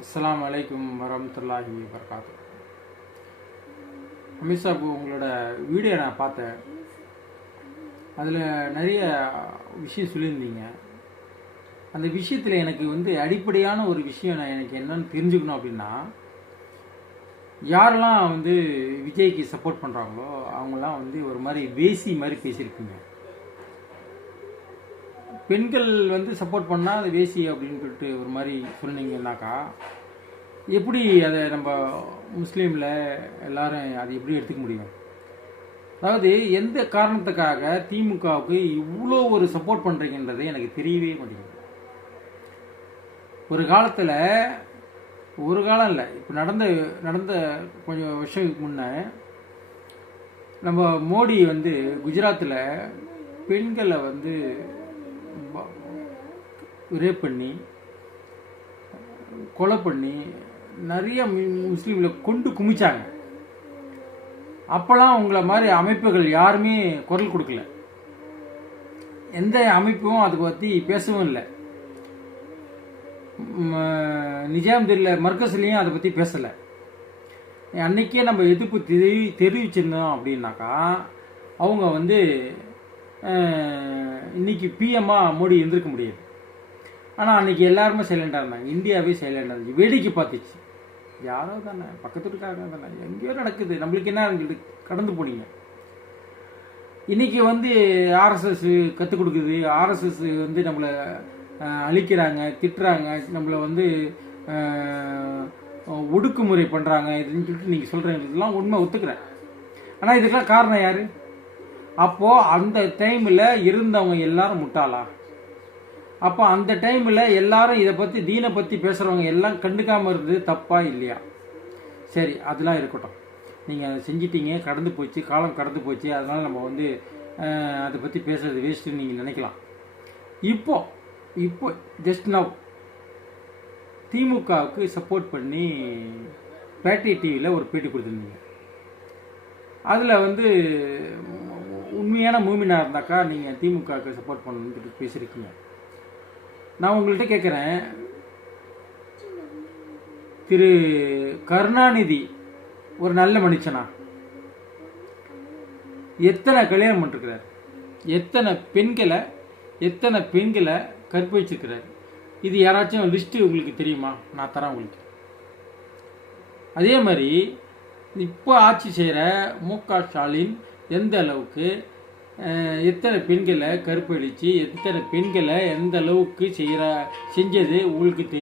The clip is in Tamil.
அஸ்ஸலாமு அலைக்கும் வரமத்துல்லாஹி வபரகாத்து. அமீர் சாப், உங்களோட வீடியோ நான் பார்த்தேன். அதில் நிறைய விஷயம் சொல்லியிருந்தீங்க. அந்த விஷயத்தில் எனக்கு அடிப்படையான ஒரு விஷயம் எனக்கு என்னன்னு தெரிஞ்சுக்கணும் அப்படின்னா, யாரெல்லாம் விஜய்க்கு சப்போர்ட் பண்ணுறாங்களோ அவங்களாம் ஒரு மாதிரி வேசி மாதிரி பேசியிருக்கீங்க. பெண்கள் சப்போர்ட் பண்ணால் அது வேசி அப்படின்னு சொல்லிட்டு ஒரு மாதிரி சொன்னீங்கன்னாக்கா, எப்படி அதை நம்ம முஸ்லீமில் எல்லாரும் அதை எப்படி எடுத்துக்க முடியும்? அதாவது எந்த காரணத்துக்காக திமுகவுக்கு இவ்வளோ ஒரு சப்போர்ட் பண்ணுறீங்கன்றது எனக்கு தெரியவே மாட்டேங்குது. ஒரு காலத்தில், ஒரு காலம் இல்லை, இப்போ நடந்த கொஞ்சம் வருஷத்துக்கு முன்னே நம்ம மோடி குஜராத்தில் பெண்களை ரேப் பண்ணி கொலை பண்ணி நிறைய முஸ்லீம்களை கொண்டு குமிச்சாங்க. அப்போல்லாம் உங்களை மாதிரி அமைப்புகள் யாருமே குரல் கொடுக்கல. எந்த அமைப்பும் அதை பற்றி பேசவும் இல்லை. நிஜாமுதீனில் மர்கஸ்லையும் அதை பற்றி பேசலை. அன்னைக்கே நம்ம எதிர்ப்பு தெரிவிச்சிருந்தோம் அப்படின்னாக்கா, அவங்க இன்னைக்கு பிஎம்மாக மோடி இருந்திருக்க முடியாது. ஆனால் அன்றைக்கி எல்லாருமே சைலண்டாக இருந்தாங்க. இந்தியாவே சைலண்டாக இருந்துச்சு, வேடிக்கை பார்த்துச்சு. யாரோ தானே, பக்கத்துக்காக தானே, எங்கேயோ நடக்குது, நம்மளுக்கு என்ன கடந்து போனீங்க. இன்றைக்கி ஆர்எஸ்எஸ் கற்றுக் கொடுக்குது, ஆர்எஸ்எஸ் நம்மளை அழிக்கிறாங்க, திட்டுறாங்க, நம்மளை ஒடுக்குமுறை பண்ணுறாங்க இதுன்னு சொல்லிட்டு நீங்கள் சொல்கிறீங்களெல்லாம் உண்மை ஒத்துக்கிறேன். ஆனால் இதுக்கெல்லாம் காரணம் யார்? அப்போது அந்த டைமில் இருந்தவங்க எல்லாரும் முட்டாளா? அப்போ அந்த டைமில் எல்லாரும் இதை பற்றி தீனை பற்றி பேசுகிறவங்க எல்லாம் கண்டுக்காமல் இருந்தது தப்பா இல்லையா? சரி, அதெல்லாம் இருக்கட்டும். நீங்கள் அதை செஞ்சிட்டீங்க, கடந்து போச்சு, காலம் கடந்து போச்சு, அதனால் நம்ம அதை பற்றி பேசுறது வேஸ்ட்டுன்னு நீங்கள் நினைக்கலாம். இப்போ ஜஸ்ட் நவ் திமுகவுக்கு சப்போர்ட் பண்ணி பேட்டரி டிவியில் ஒரு பேட்டி கொடுத்துருந்தீங்க. அதில் உண்மையான மூமினாக இருந்தாக்கா நீங்கள் திமுகவுக்கு சப்போர்ட் பண்ணணுன்னு பேசியிருக்கீங்க. நான் உங்கள்கிட்ட கேட்குறேன், திரு கருணாநிதி ஒரு நல்ல மனுஷனா? எத்தனை கல்யாணம் பண்ணிருக்கிறார், எத்தனை பெண்களை கற்பழிச்சிருக்கிறார்? இது யாராச்சும் லிஸ்ட்டு உங்களுக்கு தெரியுமா? நான் தரேன் உங்களுக்கு. அதே மாதிரி இப்போ ஆட்சி செய்கிற மு.க. ஸ்டாலின் எந்த அளவுக்கு எத்தனை பெண்களை கற்பழித்து எத்தனை பெண்களை எந்த அளவுக்கு செஞ்சது உங்களுக்கு தெரியும்.